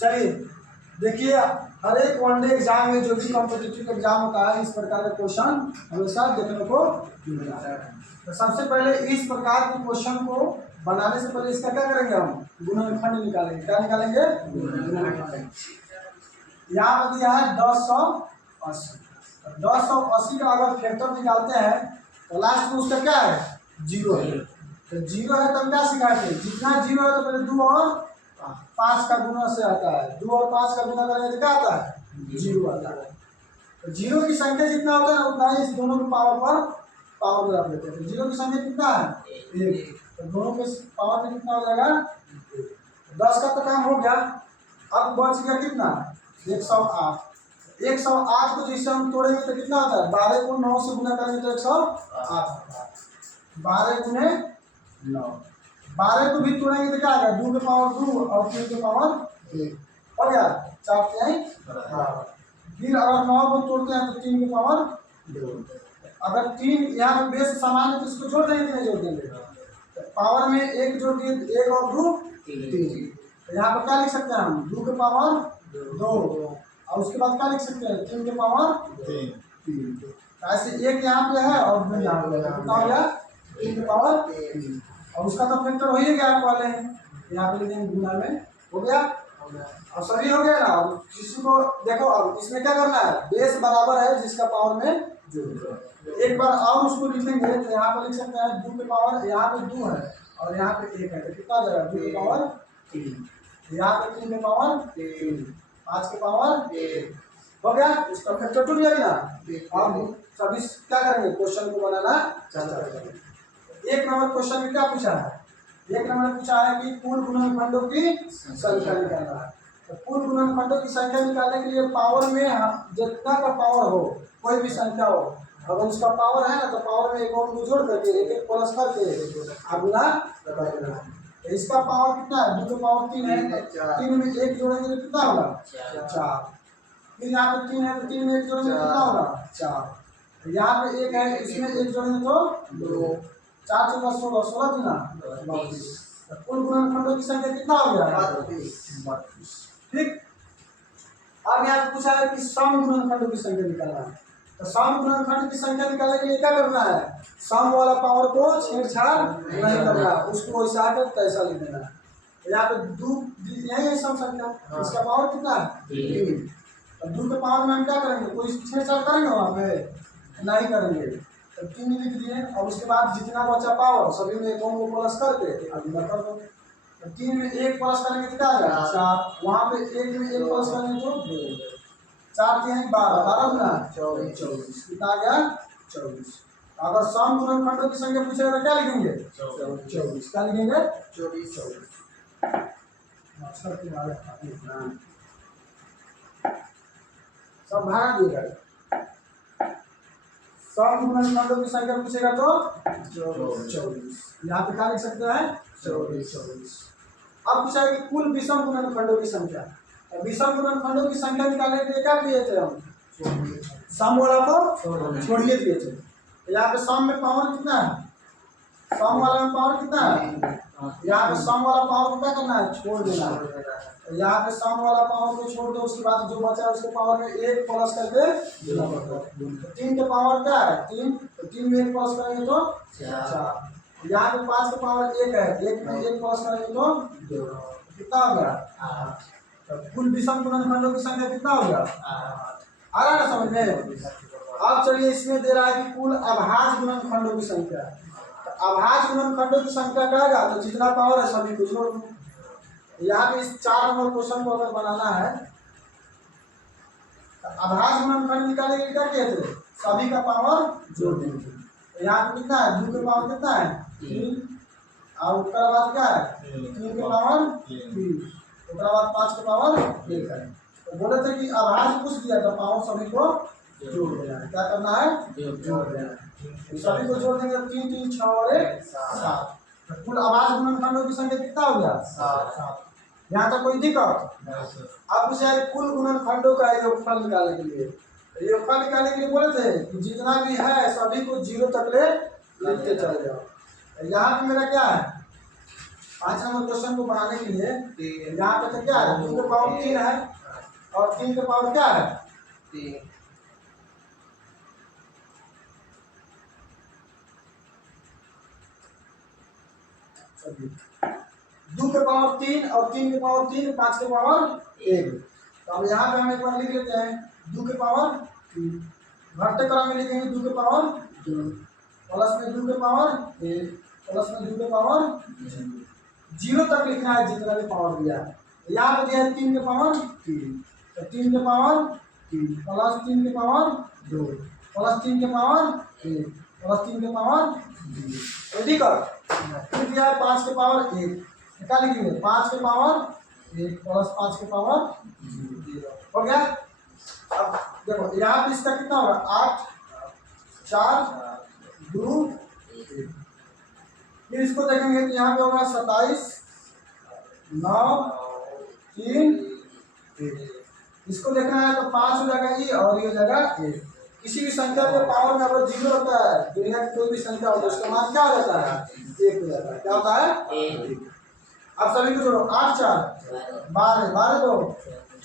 चलिए देखिए, हर एक वनडे एग्जाम में जो भी कॉम्पिटिटिव एग्जाम होता है इस प्रकार का क्वेश्चन हमेशा देखने को मिलता है। तो सबसे पहले इस प्रकार के क्वेश्चन को बनाने से पहले इसका क्या करेंगे, हम गुणनखंड निकालेंगे। क्या निकालेंगे? गुणनखंड। यहाँ पर दिया है 1080। 1080 का अगर फैक्टर निकालते हैं तो लास्ट में उसका क्या है? जीरो है। तो जीरो है तो हम क्या सिखाते हैं, जितना जीरो है तो पहले 2 और 5 का गुना से आता है। 2 और 5 का गुना करेंगे तो क्या आता है? जीरो आता है। तो जीरो की संख्या जितना होता है उतना ही इस दोनों के पावर पर पावर में रख लेते हैं। तो जीरो की संख्या कितना है? 1। तो दोनों के पावर में कितना हो जाएगा? 10 का तो काम हो गया। अब बच गया कितना? 108। 108 को जैसे हम तोड़ेंगे तो कितना होता है? 12 को 9 से गुना करेंगे तो 108। 12 गुने 9। 12 को भी तोड़ेंगे तो क्या आएगा? 2 के पावर 2 और 3 के पावर 1 हो गया। 4 के हैं। फिर अगर 9 को तोड़ते हैं तो 3 के पावर 2। अगर 3 यहाँ पे बेस समान है तो इसको जोड़ देंगे कि नहीं जोड़ देंगे? तो पावर में 1 जोड़ दिए, 1 और 2 3। तो यहाँ पर क्या लिख सकते हैं हम? 2 के पावर 2 और उसके बाद क्या लिख सकते हैं? 3 के पावर 3। ऐसे 1 यहाँ पे है और 2 यहाँ पे है। कितना हो गया? 3 के पावर 3। और उसका तो फैक्टर हो ही गया वाले हैं, यहाँ पे लिखेंगे गुना में। हो गया और सभी हो गया ना। किसी को देखो, अब इसमें क्या करना है? बेस बराबर है जिसका पावर में जोड़। एक बार और उसको लिखेंगे तो यहाँ पे लिख सकते हैं 2 के पावर, यहाँ पे 2 है और यहाँ पे 1 है तो कितना आ जाएगा? 2 के पावर 3। यहाँ पे 3 के पावर 3, 5 के पावर 1 हो गया। इसका फैक्टर टूट गया ना। अब सभी क्या करेंगे? क्वेश्चन को बनाना चाहता है। एक नंबर क्वेश्चन में क्या पूछा है? एक नंबर पूछा है कि कुल गुणनखंडों की संख्या निकालना है। तो कुल गुणनखंडों की संख्या निकालने के लिए पावर में जितना का पावर हो, कोई भी संख्या हो, अगर उसका पावर है ना तो पावर में एक और जोड़ करके एक एक प्लस करके आप गुना कर देना है। इसका पावर कितना है? 2 का पावर 3 है। 3 में 1 जोड़ेंगे तो कितना होगा? 4। फिर यहाँ पे 3 है तो 3 में 1 जोड़ेंगे तो कितना होगा? 4। यहाँ पे 1 है, इसमें 1 जोड़ेंगे तो 2। 4 चौका 16, 16 गुना 32। कुल गुणनखंडों की संख्या कितना हो गया? 32। ठीक। अब यहाँ पूछा है कि सम गुणनखंडों की संख्या निकालना है। तो सम गुणनखंड की संख्या निकालने के लिए क्या करना है? सम वाला पावर को छेड़छाड़ नहीं करना है, उसको वैसा आकर तैसा लिख देना है। यहाँ पे 2 यही है सम संख्या। इसका पावर कितना है? 3। अब 2 के पावर में हम क्या करेंगे? कोई छेड़छाड़ करेंगे वहाँ पे? नहीं करेंगे। तो 3 लिख दिए और उसके बाद जितना बचा पावर सभी में एक को प्लस करके अभी कर दो। 3 में 1 प्लस करेंगे तो क्या आ जाएगा? 4। वहाँ पे 1 में 1 प्लस करेंगे तो 2। 4 के हैं 12, 12 गुना 24। कितना आ गया? 24। अगर सम गुणनखंडों की संख्या पूछेगा तो क्या लिखेंगे? 24। क्या लिखेंगे? 24। सब भाग दिएगा। सम गुणनखंडों की संख्या पूछेगा तो 24। यहाँ पे क्या लिख सकते हैं? 24। अब पूछा है कि कुल विषम गुणनखंडों की संख्या। विषम गुणनखंडों की संख्या निकालने के लिए क्या किए थे हम? सम वाला को छोड़िए दिए थे। यहाँ पे सम में पावर कितना है? सम वाला में पावर कितना है? यहाँ पे सम वाला पावर को क्या करना है? छोड़ देना है। यहाँ पे सम वाला पावर को छोड़ दो, उसके बाद जो बचा है उसके पावर में 1 प्लस करके 3 के पावर क्या है? 3। तो 3 में 1 प्लस करेंगे तो 4। यहाँ पे 5 के पावर 1 है, 1 में 1 प्लस करेंगे तो 2। कितना हो गया? 8। तो कुल विषम गुणनखंडों की संख्या कितना हो गया? 8। आ रहा है समझ में? अब चलिए इसमें दे रहा है कि कुल अभाज्य गुणनखंडों की संख्या। तो अभाज्य गुणनखंडों की संख्या कहेगा तो जितना पावर है सभी को जोड़ दो। यहाँ पे इस 4 नंबर क्वेश्चन को अगर बनाना है तो अभाज्य गुणनखंड निकालने के लिए क्या किए थे? सभी का पावर जोड़ देंगे। तो यहाँ पे कितना है? 2 के पावर कितना है? 3। और उसका बाद क्या है? 3 के पावर 3। उसका बाद 5 के पावर 1 है। तो बोले थे कि अभाज्य पूछ दिया था, पावर सभी को जोड़ देना है। क्या करना है? जोड़ देना है। सभी को जोड़ देंगे 3 3 6 और 1 7। तो कुल अभाज्य गुणनखंडों की संख्या कितना हो गया? 7। यहाँ तक कोई दिक्कत? अब पूछा है कुल गुणनखंडों का योगफल निकालने के लिए। योगफल निकालने के लिए बोले थे कि जितना भी है सभी को 0 तक ले लिखते चले जाओ। यहाँ पे मेरा क्या है? 5 नंबर क्वेश्चन को बनाने के लिए यहाँ पे तो क्या है, 2 के पावर 3 है और 3 के पावर क्या है 3। 2 के पावर 3 और 3 के पावर 3, 5 के पावर 1। तो अब यहाँ पे हम एक बार लिख लेते हैं 2 के पावर 3, घटते क्रम में लिखेंगे 2 के पावर 2, प्लस में 2 के पावर 1, प्लस में 2 के पावर 0 तक लिखना है जितना भी पावर दिया है। यहाँ पे दिया है 3 के पावर 3, तो 3 के पावर 3 प्लस 3 के पावर 2 प्लस 3 के पावर 1 प्लस 3 के पावर 0। रेडी कर। फिर दिया है 5 के पावर 1, क्या लिखेंगे 5 के पावर 1 प्लस 5 के पावर 0 हो गया। अब देखो यहाँ पे इसका कितना होगा 8 4 2 1। फिर इसको देखेंगे तो यहाँ पे होगा 27 9 3 1। इसको देखना है तो 5 हो जाएगा ई और ये हो जाएगा 1। किसी भी संख्या के पावर में अगर 0 होता है, दुनिया की कोई भी संख्या हो तो उसका मान क्या हो जाता है 1 हो जाता है। क्या होता है 1। अब सभी को जोड़ो 8 4 12 12 2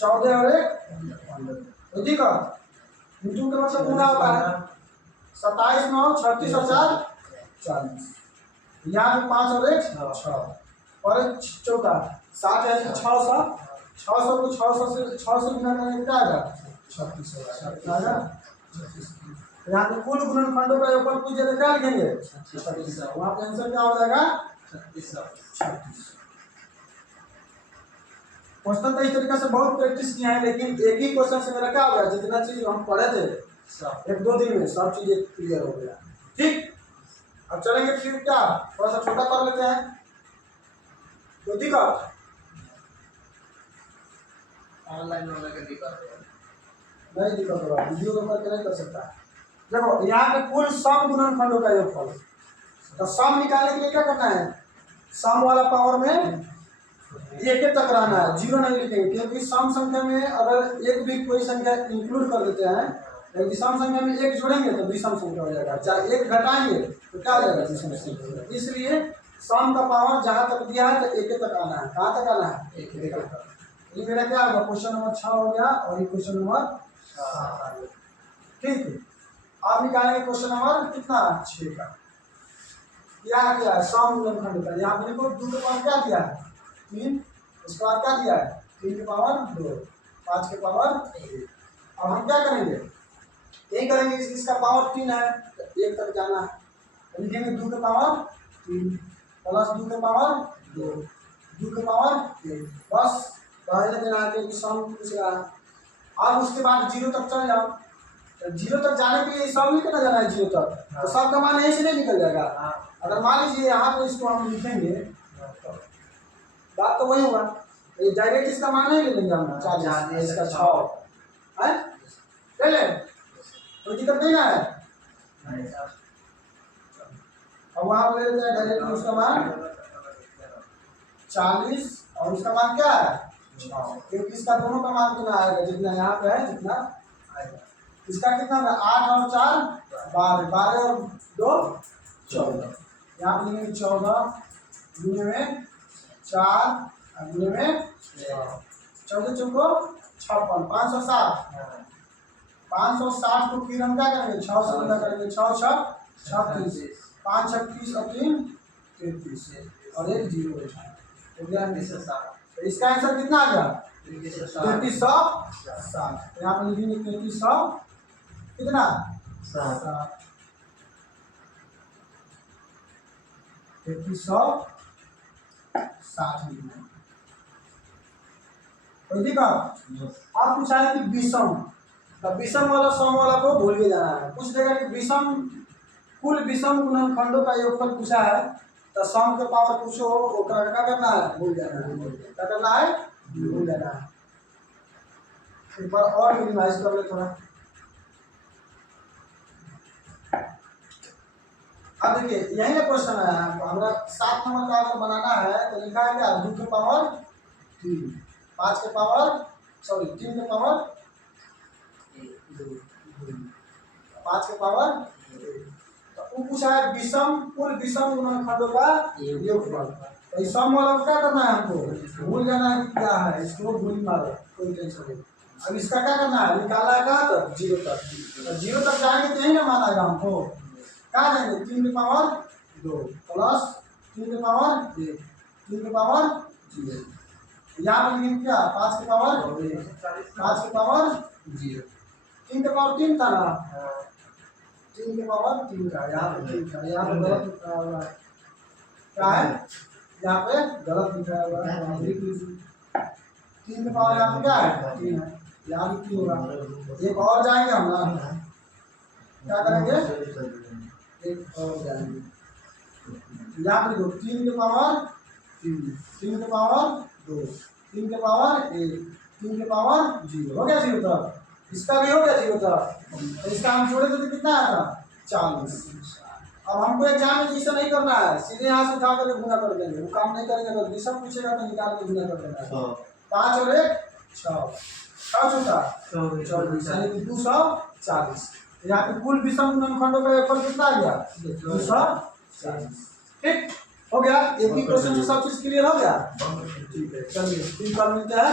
14 और 1 15। ठीक है, इंटू का मतलब गुना होता है 27 9 36 और 4 40। यहाँ पे 5 और 1 6 और 1 चौका 7 है 600 600 को 600 से 600 गुना करेंगे क्या आएगा 36 आएगा। यहाँ पे कुल गुणनखंडों का ऊपर पूछे तो क्या लिखेंगे 36। वहाँ पे आंसर क्या हो जाएगा 36। क्वेश्चन तो इस तरीके से बहुत प्रैक्टिस किया है, लेकिन एक ही क्वेश्चन से मेरा क्या हो गया, जितना चीज हम पढ़े थे 1-2 दिन में सब चीजें क्लियर हो गया। ठीक, अब चलेंगे फिर क्या थोड़ा सा छोटा कर लेते हैं। तो दिक्कत ऑनलाइन होने का दिक्कत नहीं, दिक्कत होगा वीडियो को करके नहीं कर सकता। देखो यहाँ पे कुल सम गुणनखंडों का योगफल, तो सम निकालने के लिए क्या करना है, सम वाला पावर में एक तक रहना है, 0 नहीं लिखेंगे, क्योंकि सम संख्या में अगर एक भी कोई संख्या इंक्लूड कर देते हैं, यदि सम संख्या में 1 जोड़ेंगे तो विषम संख्या हो जाएगा, चाहे 1 घटाएंगे तो क्या हो जाएगा विषम संख्या। इसलिए सम का पावर जहाँ तक दिया है तो 1 तक आना है। कहाँ तक आना है 1 तक। ये मेरा क्या होगा क्वेश्चन नंबर 6 हो गया और ये क्वेश्चन नंबर 7 आ गया। ठीक है, आप निकालेंगे क्वेश्चन नंबर कितना 6 का। क्या किया है सम गुणनखंड का, यहाँ पे देखो 2 के पावर क्या दिया है 3, उसके बाद क्या दिया है 3 के पावर 2 5 के पावर 1। अब हम क्या करेंगे यही करेंगे, इसका पावर 3 है तो 1 तक जाना है, तो लिखेंगे 2 के पावर 3 प्लस 2 के पावर 2 2 के पावर 1। बस पहले दिन आके कि सम पूछ रहा है। अब उसके बाद 0 तक चल जाओ, तो 0 तक जाने के लिए सब लिखना जाना है 0 तक, तो सब का मान यहीं से नहीं निकल जाएगा। अगर मान लीजिए यहाँ पे इसको हम लिखेंगे बात तो वही होगा, डायरेक्ट इसका मान नहीं ले लेंगे हम 40 इसका 6 है ले ले, कोई दिक्कत नहीं ना है। अब वहाँ ले लेते हैं डायरेक्ट उसका मान 40 और उसका मान क्या है 6, क्योंकि इसका दोनों का मान कितना आएगा, जितना यहाँ पे है जितना आएगा। इसका कितना है 8 और 4 12 12 और 2 14। यहाँ पे लिखेंगे 14 गुने में 4 गुने में 14 चौको 56 560 560 को फिर हम क्या करेंगे 6 से गुना करेंगे 6 6 36 5 36 और 3 33 और 1 0 हो गया। तो इसका आंसर कितना आ गया 3360। यहाँ पे लिखेंगे 3300 कितना 7 3360 लिखना। ठीक है, आप पूछा है कि विषम, तो विषम वाला सम वाला को भूल के जाना है। कुछ देगा कि विषम कुल विषम गुणनखंडों का योगफल पूछा है, तो सम के पावर पूछो ओकरा क्या करना है भूल जाना है। क्या करना है भूल जाना है। एक बार और रिवाइज कर ले थोड़ा। अब देखिए यही ना क्वेश्चन है हमारा 7 नंबर का अगर बनाना है तो लिखा है क्या 2 के पावर 3 5 के पावर 3 के पावर 5 के पावर 1। तो वो पूछा है विषम कुल विषम गुणनखंडों का योगफल, तो तो इस सम वाला को क्या करना है हमको, भूल जाना है कि क्या है, इसको भूल मारो, कोई टेंशन नहीं। अब इसका क्या करना है, निकाला है कहाँ तक, 0 तक, तो 0 तक जाएंगे तो यही ना मान आएगा हमको, कहाँ जाएंगे 3 की पावर 2 प्लस 3 की पावर 1 3 की पावर 0, यहाँ पर लिखेंगे क्या 5 की पावर 1 5 की पावर 0, 3 की पावर 3 था ना, 3 की पावर 3 का, यहाँ पे 3 का, यहाँ पे गलत लिखा हुआ है, क्या है यहाँ पे गलत लिखा हुआ है, 3 की पावर यहाँ पे क्या है 3 है, यहाँ भी 3 होगा, एक और जाएंगे हम ना, क्या करेंगे एक और जाएंगे, यहाँ पे देखो 3 की पावर 3 3 की पावर 2 3 की पावर 1 3 की पावर 0 हो गया 0 तक, इसका भी हो गया 0 तक, तो इसका हम जोड़े तो कितना आया था 40। अब हमको एग्जाम में ऐसा नहीं करना है, सीधे यहाँ से उठा करके गुना कर देंगे, वो काम नहीं करेंगे, अगर विषम पूछेगा तो निकाल के गुना कर देना है, 5 और 1 6 6 होता 24 यानी कि 240, यहाँ पे कुल विषम गुणनखंडों का फल कितना आ गया 240। ठीक हो गया, एक ही क्वेश्चन में सब चीज क्लियर हो गया, ठीक है चलिए फिर कल मिलते हैं।